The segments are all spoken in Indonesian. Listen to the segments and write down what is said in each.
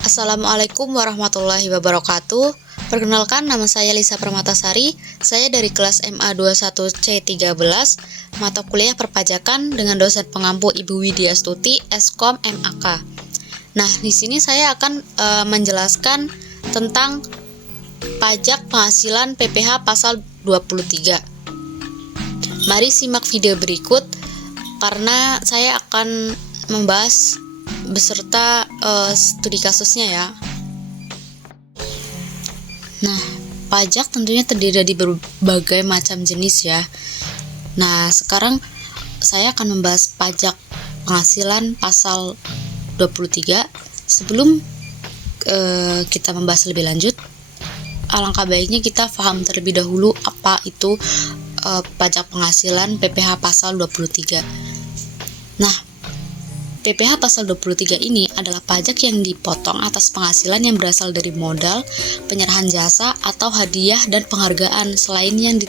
Assalamualaikum warahmatullahi wabarakatuh. Perkenalkan, nama saya Lisa Permatasari. Saya dari kelas MA 21C13, mata kuliah perpajakan dengan dosen pengampu Ibu Widya Stuti, Eskom MAK. Nah, di sini saya akan menjelaskan tentang pajak penghasilan PPh pasal 23. Mari simak video berikut karena saya akan membahas beserta studi kasusnya ya. Nah, pajak tentunya terdiri dari berbagai macam jenis ya. Nah, sekarang saya akan membahas pajak penghasilan pasal 23. Sebelum kita membahas lebih lanjut, alangkah baiknya kita paham terlebih dahulu apa itu pajak penghasilan PPh pasal 23. Nah, PPh pasal 23 ini adalah pajak yang dipotong atas penghasilan yang berasal dari modal, penyerahan jasa, atau hadiah dan penghargaan selain yang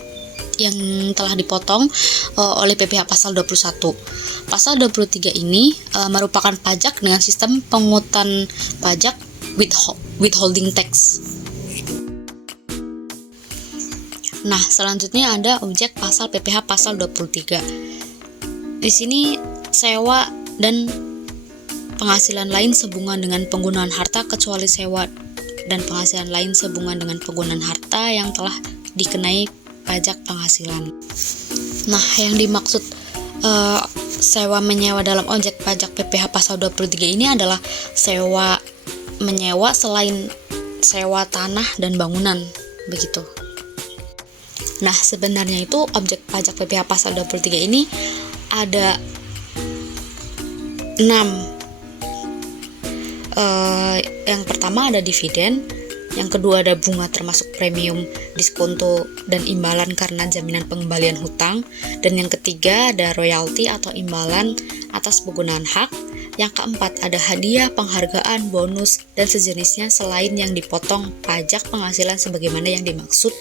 telah dipotong oleh PPh pasal 21. Pasal 23 ini merupakan pajak dengan sistem pemungutan pajak withholding tax. Nah, selanjutnya ada objek pasal PPh pasal 23. Di sini sewa dan penghasilan lain sehubungan dengan penggunaan harta kecuali sewa dan penghasilan lain sehubungan dengan penggunaan harta yang telah dikenai pajak penghasilan. Nah, yang dimaksud sewa menyewa dalam objek pajak PPh pasal 23 ini adalah sewa menyewa selain sewa tanah dan bangunan, begitu. Nah, sebenarnya itu objek pajak PPh pasal 23 ini ada 6. Yang pertama ada dividen, yang kedua ada bunga termasuk premium, diskonto, dan imbalan karena jaminan pengembalian hutang, dan yang ketiga ada royalti atau imbalan atas penggunaan hak, yang keempat ada hadiah, penghargaan, bonus, dan sejenisnya selain yang dipotong pajak penghasilan sebagaimana yang dimaksud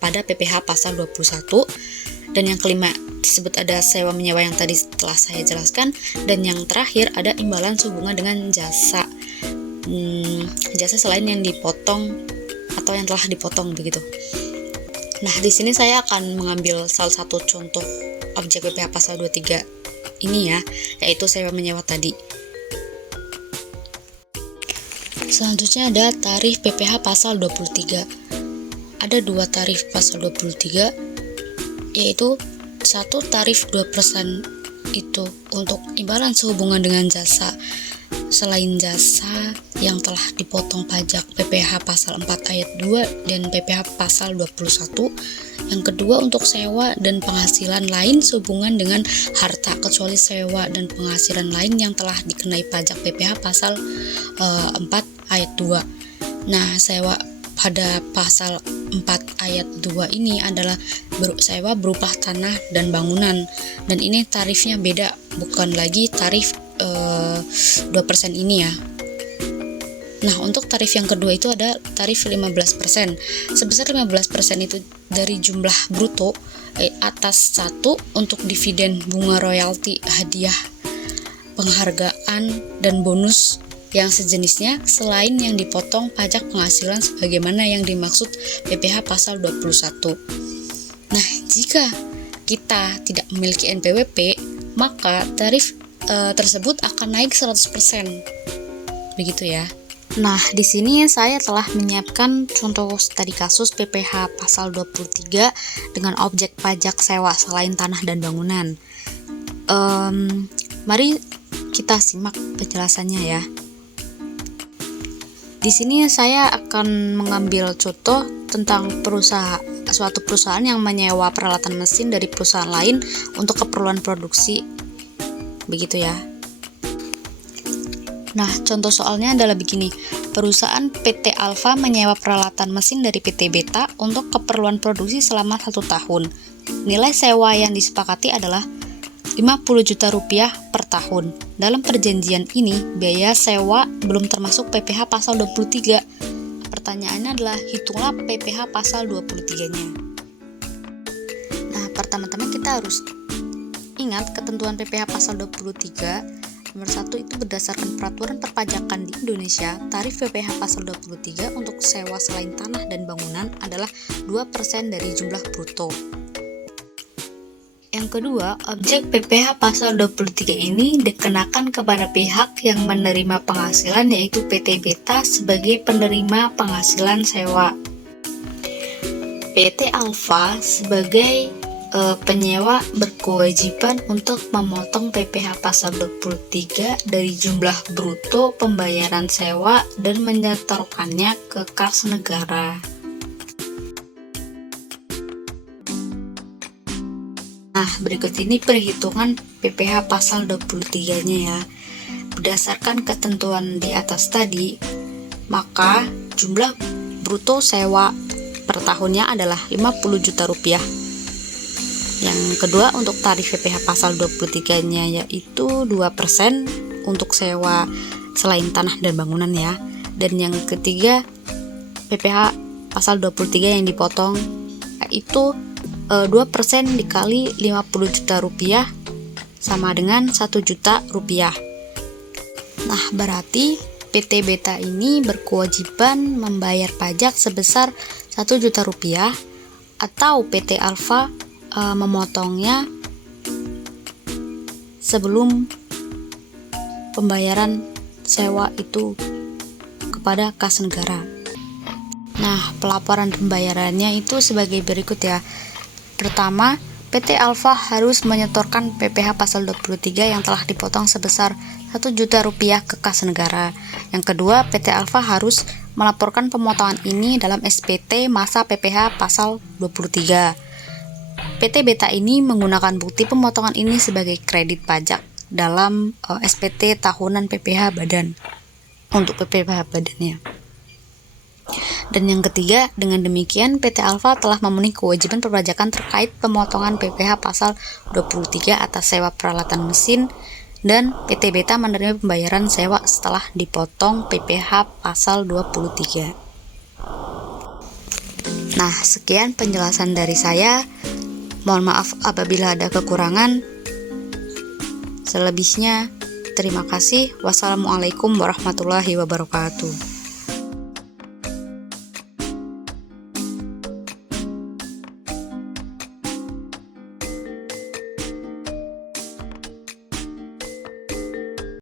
pada PPh pasal 21, dan yang kelima disebut ada sewa menyewa yang tadi telah saya jelaskan, dan yang terakhir ada imbalan sehubungan dengan jasa selain yang dipotong atau yang telah dipotong, begitu. Nah, di sini saya akan mengambil salah satu contoh objek PPh pasal 23 ini ya, yaitu sewa menyewa tadi. Selanjutnya ada tarif PPh pasal 23. Ada 2 tarif pasal 23, yaitu satu tarif 2% itu untuk imbalan sehubungan dengan jasa selain jasa yang telah dipotong pajak PPh pasal 4 ayat 2 dan PPh pasal 21. Yang kedua untuk sewa dan penghasilan lain sehubungan dengan harta kecuali sewa dan penghasilan lain yang telah dikenai pajak PPh pasal 4 ayat 2. Nah, sewa pada pasal 4 ayat 2 ini adalah sewa berupa tanah dan bangunan, dan ini tarifnya beda, bukan lagi tarif 2% ini ya. Nah, untuk tarif yang kedua itu ada tarif 15%. Sebesar 15% itu dari jumlah bruto atas 1 untuk dividen, bunga royalti, hadiah, penghargaan, dan bonus yang sejenisnya selain yang dipotong pajak penghasilan sebagaimana yang dimaksud PPh pasal 21. Nah, jika kita tidak memiliki NPWP, maka tarif tersebut akan naik 100%. Begitu ya. Nah, di sini saya telah menyiapkan contoh studi kasus PPh pasal 23 dengan objek pajak sewa selain tanah dan bangunan. Mari kita simak penjelasannya ya. Di sini saya akan mengambil contoh tentang suatu perusahaan yang menyewa peralatan mesin dari perusahaan lain untuk keperluan produksi, begitu ya. Nah, contoh soalnya adalah begini. Perusahaan PT Alfa menyewa peralatan mesin dari PT Beta untuk keperluan produksi selama 1 tahun. Nilai sewa yang disepakati adalah 50 juta rupiah per tahun. Dalam perjanjian ini, biaya sewa belum termasuk PPh pasal 23. Pertanyaannya adalah, hitunglah PPh pasal 23-nya. Nah, pertama-tama kita harus ingat ketentuan PPh pasal 23 Nomor 1 itu berdasarkan peraturan perpajakan di Indonesia, tarif PPh pasal 23 untuk sewa selain tanah dan bangunan adalah 2% dari jumlah bruto. Yang kedua, objek PPh pasal 23 ini dikenakan kepada pihak yang menerima penghasilan, yaitu PT Beta sebagai penerima penghasilan sewa, PT Alfa sebagai penyewa berkewajiban untuk memotong PPh pasal 23 dari jumlah bruto pembayaran sewa dan menyetorkannya ke kas negara. Nah, berikut ini perhitungan PPh pasal 23-nya ya. Berdasarkan ketentuan di atas tadi, maka jumlah bruto sewa per tahunnya adalah 50 juta rupiah. Yang kedua, untuk tarif PPh pasal 23-nya yaitu 2% untuk sewa selain tanah dan bangunan ya. Dan yang ketiga, PPh pasal 23 yang dipotong yaitu 2% dikali 50 juta rupiah sama dengan 1 juta rupiah. Nah, berarti PT Beta ini berkewajiban membayar pajak sebesar 1 juta rupiah atau PT Alfa memotongnya sebelum pembayaran sewa itu kepada kas negara. Nah, pelaporan pembayarannya itu sebagai berikut ya. Pertama, PT Alfa harus menyetorkan PPh pasal 23 yang telah dipotong sebesar 1 juta rupiah ke kas negara. Yang kedua, PT Alfa harus melaporkan pemotongan ini dalam SPT masa PPh pasal 23. PT Beta ini menggunakan bukti pemotongan ini sebagai kredit pajak dalam SPT tahunan PPh badan untuk PPh badannya. Dan yang ketiga, dengan demikian PT Alfa telah memenuhi kewajiban perpajakan terkait pemotongan PPh pasal 23 atas sewa peralatan mesin, dan PT Beta menerima pembayaran sewa setelah dipotong PPh pasal 23. Nah, sekian penjelasan dari saya. Mohon maaf apabila ada kekurangan. Selebihnya, terima kasih. Wassalamualaikum warahmatullahi wabarakatuh.